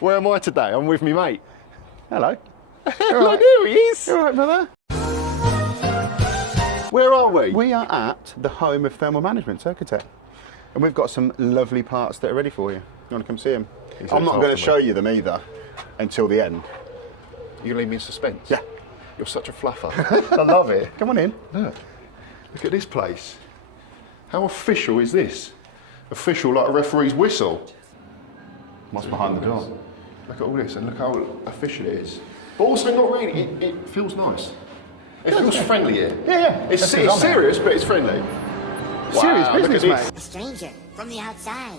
Where am I today? I'm with me mate. Hello. Hello, there he is. You all right, brother? Where are we? We are at the home of thermal management, Zircotec. And we've got some lovely parts that are ready for you. You want to come see them? I'm not going to show you them either until the end. You leave me in suspense? Yeah. You're such a fluffer. I love it. Come on in. Look at this place. How official is this? Official like a referee's whistle. What's behind the door? Look at all this and look how official it is. But also not really, it feels nice. It feels friendly here. Yeah. It's serious, but it's friendly. Serious Wow, business, mate. A stranger from the outside.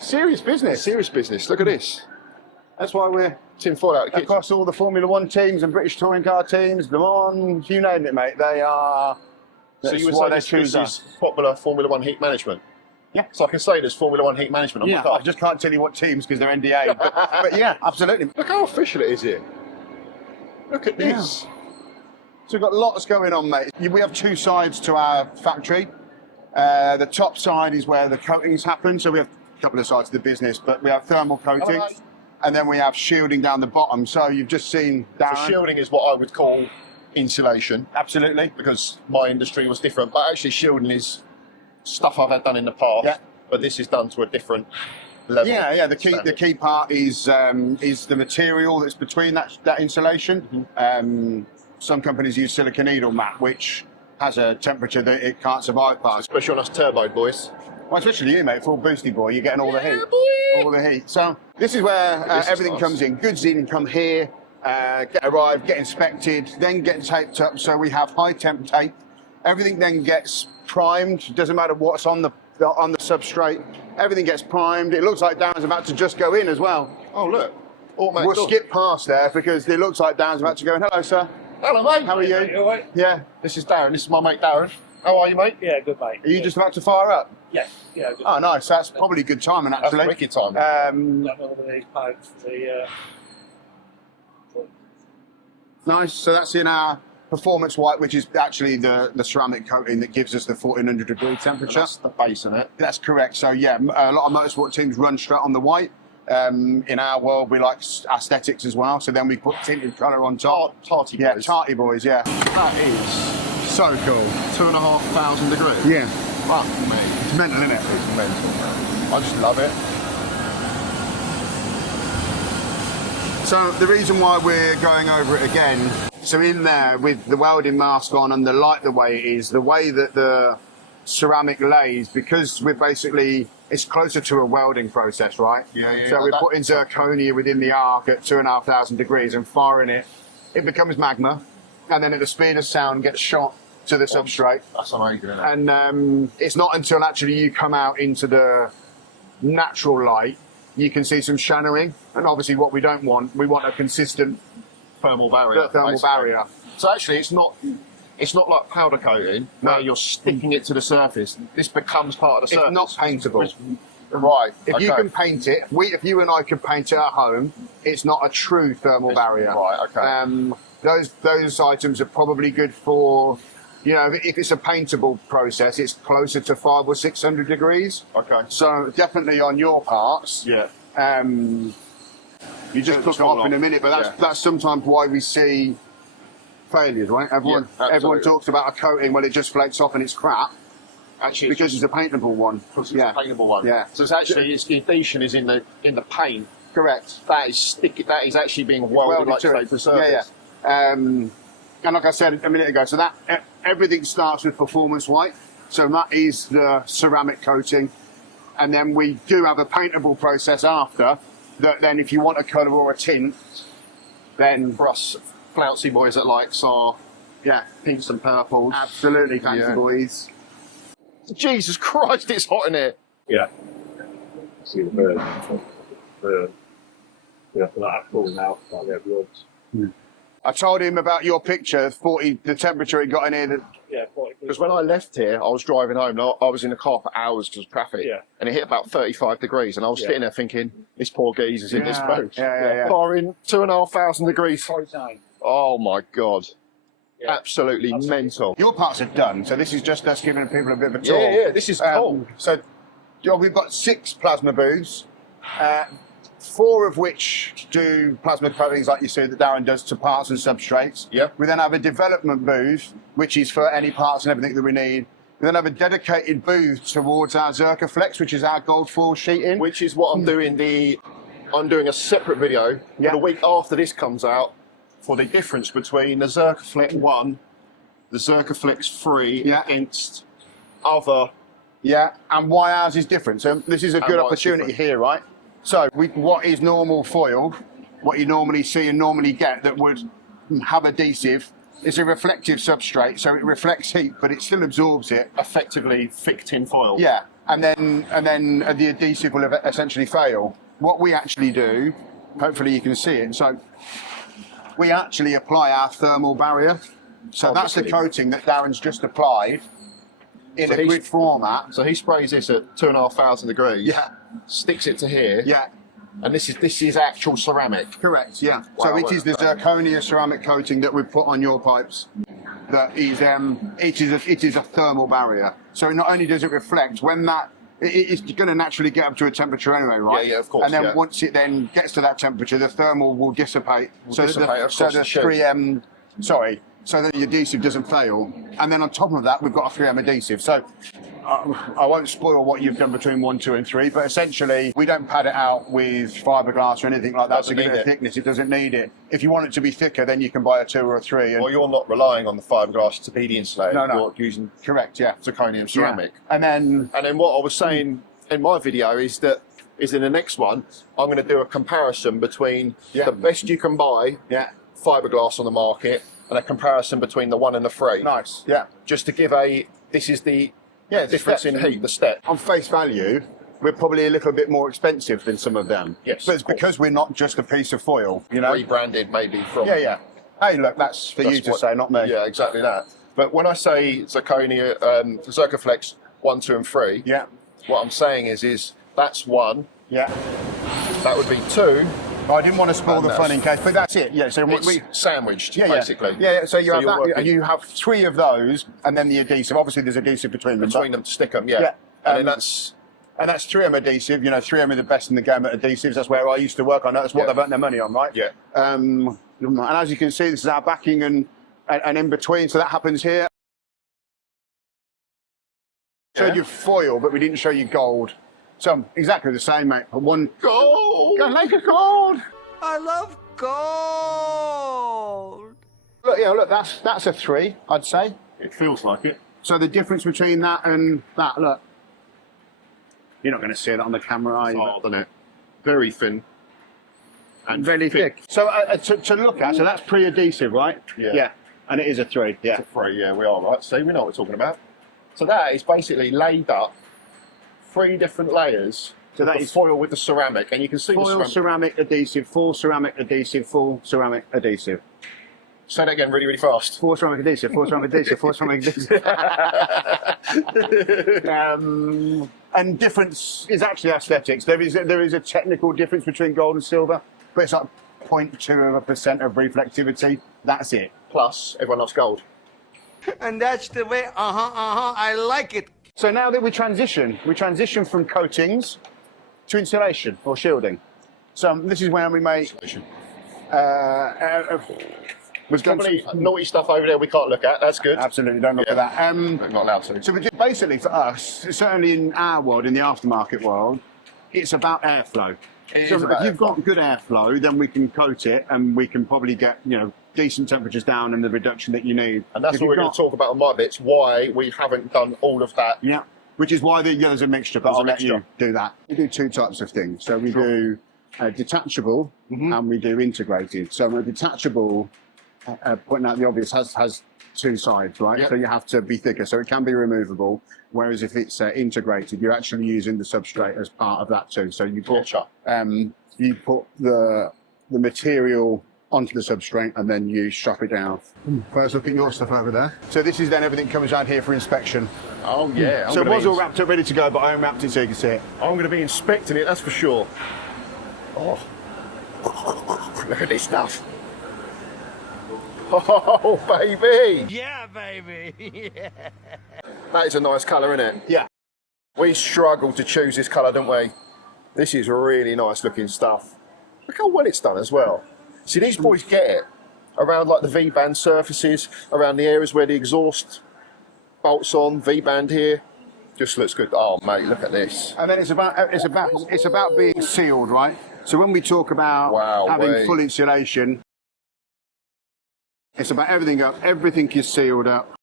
Serious business. Serious business, look at this. That's why we're Tin foil out of the kitchen. across all the Formula One teams and British touring car teams, Le Mans, you name it, mate. They are. So you would say this is popular Formula One heat management? Yeah. So I can say there's Formula One heat management on my I car. just can't tell you what teams because they're NDA. but yeah, absolutely. Look how official it is here. Look at this. So we've got lots going on, mate. We have two sides to our factory. The top side is where the coatings happen. So we have a couple of sides to the business, but we have thermal coating. And then we have shielding down the bottom. So you've just seen Darren. So shielding is what I would call insulation. Absolutely. Because my industry was different. But actually shielding is stuff I've had done in the past. Yeah. But this is done to a different level. Yeah. The key part is the material that's between that insulation. Mm-hmm. Some companies use silicone needle mat, which has a temperature that it can't survive past. Especially on us turbo boys. Well, especially you, mate, full boosty boy, you're getting all the heat. All the heat. So this is where everything comes in. Goods in, come here, arrive, get inspected, then get taped up. So we have high temp tape. Everything then gets primed. Doesn't matter what's on the substrate. Everything gets primed. It looks like Darren's about to just go in as well. Oh look, automatic We'll door. skip past there because it looks like Darren's about to go in. Hello, sir. Hello mate. How are you? You all right? Yeah. This is Darren. This is my mate Darren. How are you, mate? Yeah, good mate. Are you just about to fire up? Yes, yeah, good. Oh, nice. That's probably good timing, That's actually. wicked time. Got one of these pipes for the Nice. So that's in our performance white, which is actually the ceramic coating that gives us the 1400 degree temperature. That's the base in it. That's correct. So yeah, a lot of motorsport teams run straight on the white. In our world, we like aesthetics as well. So then we put tinted colour on top. Tarty boys. Yeah, tarty boys. Yeah. That is So cool. 2,500 degrees. Yeah. Fuck me. It's mental, isn't it? It's mental, man. I just love it. So the reason why we're going over it again, so in there with the welding mask on and the light the way it is, the way that the ceramic lays, because we're basically, it's closer to a welding process, right? Yeah. So we're putting zirconia within the arc at 2,500 degrees and firing it. It becomes magma, and then at the speed of sound gets shot to the substrate. That's amazing, isn't it? And it's not until actually you come out into the natural light, you can see some shannering. And obviously what we don't want, we want a consistent Thermal barrier. thermal basically. barrier. So actually, it's not like powder coating where you're sticking it to the surface. This becomes part of the surface. It's not paintable. Right. If you can paint it, if you and I could paint it at home, it's not a true thermal barrier. Right. Okay. Those items are probably good for, you know, if it's a paintable process, it's closer to 500 or 600 degrees. Okay. So definitely on your parts. Yeah. You just cook it off in a minute, but that's sometimes why we see failures, right? Everyone talks about a coating when it just flakes off and it's crap. Actually, Because it's a paintable one. it's a paintable one. Yeah. So it's actually the adhesion is in the paint. Correct. That is sticky. That is actually being welded like to say, it. to the surface. And like I said a minute ago, so that everything starts with performance white. So that is the ceramic coating. And then we do have a paintable process after that. Then if you want a colour or a tint, then For us flouncy boys that likes our pinks and purples. absolutely fancy boys. Jesus Christ, it's hot in here. yeah. See the bird. Yeah, for that falling out, like the rods. I told him about your picture, the temperature it got in here. Yeah, 40. Because when I left here, I was driving home. And I was in the car for hours because of traffic. Yeah. And it hit about 35 degrees. And I was sitting there thinking, this poor geezer's in this boat. Yeah. Firing 2,500 degrees. 49. Oh my God. Yeah. Absolutely mental. Your parts are done, so this is just us giving people a bit of a tour. Yeah, this is cool. So we've got 6 plasma booths. 4 of which do plasma coatings like you see that Darren does to parts and substrates. Yep. We then have a development booth, which is for any parts and everything that we need. We then have a dedicated booth towards our Zircoflex, which is our gold foil sheeting. Which is what I'm doing. I'm doing a separate video Yeah. the week after this comes out for the difference between the Zircoflex 1, the Zircoflex 3 Yeah. against other. Yeah, and why ours is different. So this is a good why it's opportunity different. here, right? So what is normal foil, what you normally see and normally get that would have adhesive, it's a reflective substrate, so it reflects heat, but it still absorbs it. Effectively thick tin foil. Yeah, and then the adhesive will essentially fail. What we actually do, hopefully you can see it. So we actually apply our thermal barrier. So that's the coating that Darren's just applied in So a grid format. So he sprays this at 2,500 degrees. Yeah, Sticks it to here. yeah. And this is actual ceramic. Correct, yeah. Wow, So it is the zirconia ceramic coating that we put on your pipes. That is, it is a thermal barrier. So not only does it reflect, when it's going to naturally get up to a temperature anyway, right? Yeah, of course. And then yeah. once it then gets to that temperature, the thermal will dissipate. So dissipate that across the sheet. 3M, so that the adhesive doesn't fail. And then on top of that, we've got a 3M adhesive. So I won't spoil what you've done between 1, 2 and 3, but essentially we don't pad it out with fiberglass or anything like that Doesn't to give need it a it. thickness. It doesn't need it. If you want it to be thicker, then you can buy a 2 or a 3. And Well, you're not relying on the fiberglass to be the insulator. No, no. You're using correct, yeah. zirconium ceramic. Yeah. And then And then what I was saying in my video is in the next one, I'm going to do a comparison between the best you can buy fiberglass on the market and a comparison between the 1 and the 3. nice, yeah. Just to give this is the Yeah, the difference steps. in heat, the step. On face value, we're probably a little bit more expensive than some of them. Yes, But it's of course. because we're not just a piece of foil, you know? Rebranded maybe from. Yeah, yeah. Hey, look, that's for you to say, not me. Yeah, exactly that. But when I say zirconia, Zircoflex 1, 2 and 3, Yeah, what I'm saying is that's 1, yeah. that would be 2, I didn't want to spoil And the that's- fun in case, but that's it. Yeah, so it's we sandwiched, yeah, basically. Yeah, so you have you're that, working you have 3 of those, and then the adhesive. Obviously, there's adhesive between them. between them to stick them, yeah. Yeah, And then that's 3M adhesive. You know, 3M are the best in the game at adhesives. That's where I used to work on. That's what Yeah. they've earned their money on, right? Yeah. And as you can see, this is our backing and in between. So that happens here. Showed you foil, but we didn't show you gold. So exactly the same, mate. One gold. go like a gold. I love gold. Look, look, that's a 3, I'd say. It feels like it. So the difference between that and that, look. You're not going to see it on the camera, are you? Oh, isn't it? Very thin. And Very thick. So to look at, so that's pre-adhesive, right? Yeah. Yeah. And it is a 3, yeah. It's a 3, yeah, we are right. See, we know what we're talking about. So that is basically laid up 3 different layers. So that the is foil with the ceramic, and you can see foil, the ceramic adhesive, full ceramic adhesive, full ceramic adhesive. Say that again really, really fast. Full ceramic adhesive, full ceramic adhesive, full ceramic adhesive. And difference is actually aesthetics. There is a technical difference between gold and silver, but it's like 0.2% of reflectivity. That's it. Plus, everyone loves gold. And that's the way, I like it. So now that we transition from coatings to insulation or shielding. So this is where we make. We've done Probably naughty stuff over there we can't look at. That's good. absolutely don't look Yeah. at that. We're not allowed to. So basically for us, certainly in our world, in the aftermarket world, it's about airflow. So is about if you've got good airflow, then we can coat it and we can probably get, decent temperatures down and the reduction that you need. And that's If what we're you've going to talk about on my bits, why we haven't done all of that. Yeah, which is why there's a mixture, but There's a I'll let you mixture. do that. We do 2 types of things. So we do detachable and we do integrated. So a detachable, pointing out the obvious, has 2 sides, right? Yep. So you have to be thicker, so it can be removable. Whereas if it's integrated, you're actually using the substrate as part of that too. So you put Gotcha. you put the material onto the substrate and then you strap it down. First look at your stuff over there. So this is then everything comes down here for inspection. Oh, yeah. So it was all wrapped up, ready to go, but I unwrapped it so you can see it. I'm going to be inspecting it, that's for sure. Oh. Look at this stuff. Oh, baby. Yeah, baby. Yeah. That is a nice colour, isn't it? Yeah. We struggled to choose this colour, didn't we? This is really nice looking stuff. Look how well it's done as well. See, these boys get it around like the V-band surfaces, around the areas where the exhaust bolts on, V-band here. Just looks good. Oh mate, look at this. And then it's about being sealed, right? So when we talk about having full insulation, it's about everything up. Everything is sealed up.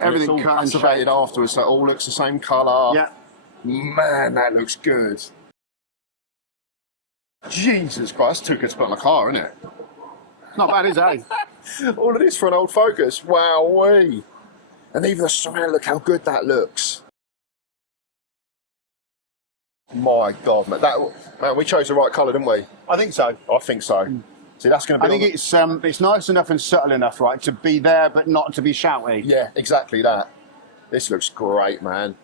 Everything cut and shaped afterwards, so it all looks the same colour. Yeah. Man, that looks good. Jesus Christ, that's too good to put on my car, isn't it? Not bad, is it? All of this for an old Focus. Wowee. And even the surround, look how good that looks. My God, man, we chose the right colour, didn't we? I think so. I think so. See, that's going to be. I think it's nice enough and subtle enough, right, to be there but not to be shouty. Yeah, exactly that. This looks great, man.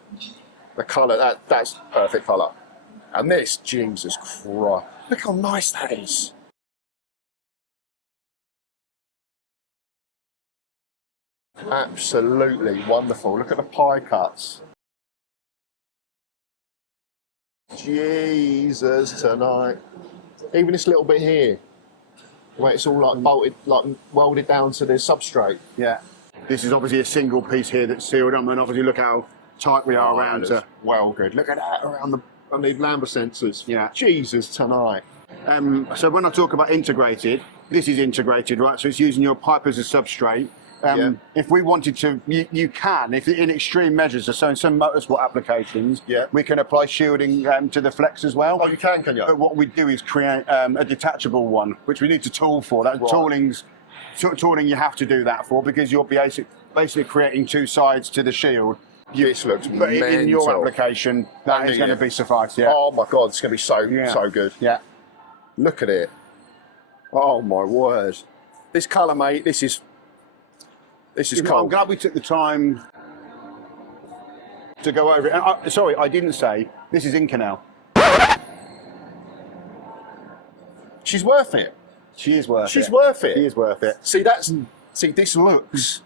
The colour, that's perfect colour. And this, Jesus Christ, look how nice that is. Absolutely wonderful. Look at the pie cuts. Jesus tonight. Even this little bit here, where it's all like bolted, like welded down to the substrate. Yeah. This is obviously a single piece here that's sealed up, and obviously look how tight we are around to. Well good. Look at that around the lambda sensors. Yeah. Jesus tonight. So when I talk about integrated, this is integrated, right? So it's using your pipe as a substrate. If we wanted to, you can, if in extreme measures, so in some motorsport applications, we can apply shielding to the flex as well. Oh, you can you? But what we do is create a detachable one, which we need to tool for. That tooling you have to do that for, because you'll be basically creating two sides to the shield. This looks but in your application, that is going to be suffice. Yeah. Oh my God, it's going to be so good. Yeah. Look at it. Oh my word. This colour, mate. This is cold. I'm glad we took the time to go over it. Sorry, I didn't say this is Inconel. She's worth it. She is worth it. She's worth it. She is worth it. See, this looks.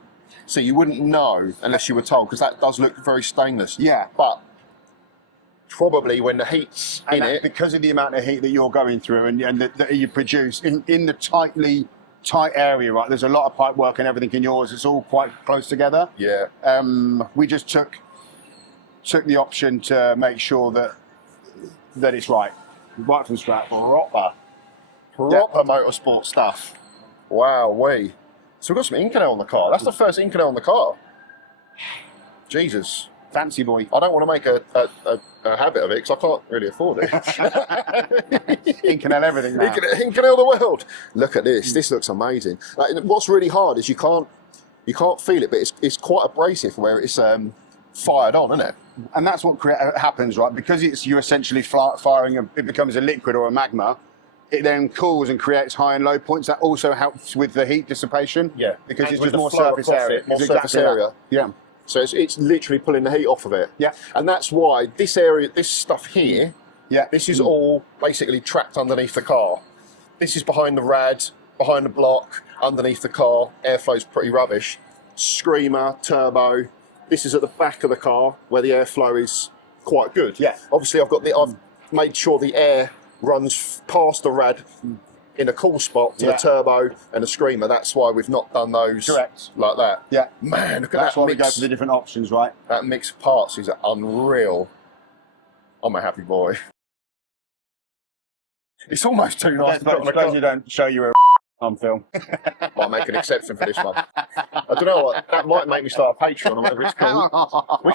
See, you wouldn't know unless you were told, because that does look very stainless. Yeah. But probably when the heat's in it, because of the amount of heat that you're going through and that you produce in the tight area, right? There's a lot of pipe work and everything in yours. It's all quite close together. Yeah. We just took the option to make sure that it's right from scratch. Proper motorsport stuff. Wow, so we've got some Inconel on the car. That's the first Inconel on the car. Jesus. Fancy boy. I don't want to make a habit of it, because I can't really afford it. Inconel everything now. Inconel the world. Look at this. This looks amazing. Like, what's really hard is you can't feel it, but it's quite abrasive where it's fired on, isn't it? And that's what happens, right? Because you're essentially firing, it becomes a liquid or a magma. It then cools and creates high and low points. That also helps with the heat dissipation. Yeah. Because And it's with just the more flow surface across area. it, more It's surface exactly area. that. Yeah. So it's literally pulling the heat off of it. Yeah. And that's why this area, this stuff here, Yeah. this is all basically trapped underneath the car. This is behind the rad, behind the block, underneath the car. Airflow's pretty rubbish. Screamer, turbo. This is at the back of the car where the airflow is quite good. Yeah. Obviously, I've made sure the air runs past the rad in a cool spot to the turbo and the screamer. That's why we've not done those like that. Yeah. Man, look at That's that why mix. we go for the different options, right? That mix of parts is unreal. I'm a happy boy. It's almost too nice to put on a car. You don't show you a on film. Might make an exception for this one. I don't know what, that might make me start a Patreon or whatever it's called. We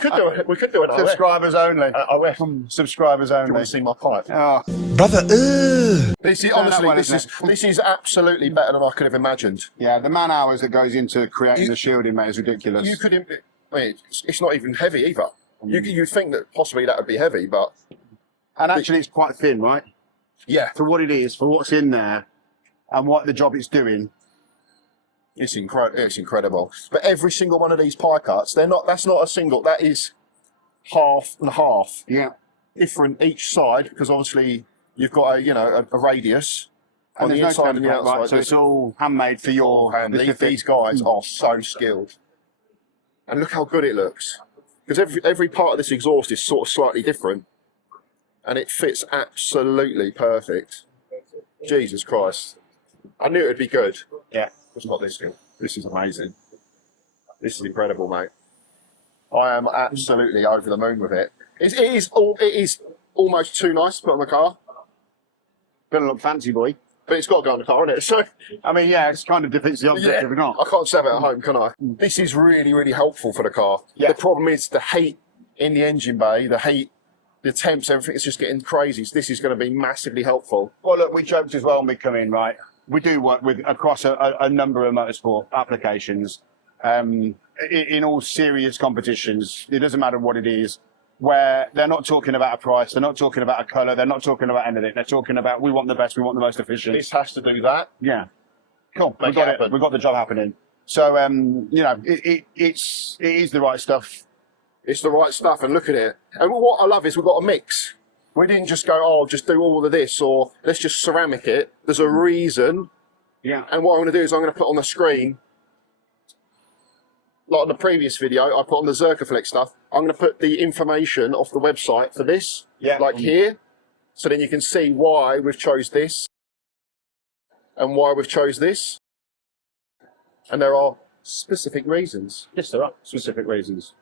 could do an Subscribers only. Subscribers Do you only. want to see my pipe? Oh. Brother, This is that honestly, well, this is absolutely better than I could have imagined. Yeah, the man hours that goes into creating the shielding, mate, is ridiculous. You could, I mean, it's not even heavy either. You think that possibly that would be heavy, but And actually, it's quite thin, right? yeah, For what it is, for what's in there, and what the job it's doing. it's incredible. But every single one of these pie cuts, that's not a single. That is half and half. Yeah. Different each side, because obviously you've got a radius on the inside and the outside. right? So it's all handmade for your specific. These guys are so skilled. And look how good it looks. Because every part of this exhaust is sort of slightly different. and it fits absolutely perfect. Jesus Christ. I knew it would be good. Yeah. It's not this good. This is amazing. This is incredible, mate. I am absolutely over the moon with it. It is almost too nice to put on the car. Gonna look fancy, boy. But it's got to go on the car, isn't it? So, I mean, yeah, it's kind of defeats the object, if not. I can't just have it at home, can I? This is really, really helpful for the car. Yeah. The problem is the heat in the engine bay, the heat, the temps, everything is just getting crazy. So this is going to be massively helpful. Well, look, we joked as well when we come in, right? We do work with across a number of motorsport applications. In all serious competitions, it doesn't matter what it is, where they're not talking about a price, they're not talking about a colour, they're not talking about anything. They're talking about, we want the best, we want the most efficient. This has to do that. Yeah. Cool. Make We got it it. happen. We got the job happening. So, you know, it is the right stuff. It's the right stuff, and look at it. And what I love is we've got a mix. We didn't just go, oh, just do all of this, or let's just ceramic it. There's a reason. Yeah. And what I'm going to do is I'm going to put on the screen, like in the previous video, I put on the Zircotec stuff. I'm going to put the information off the website for this, like here, so then you can see why we've chose this and why we've chose this. And there are specific reasons. Yes, there are specific reasons.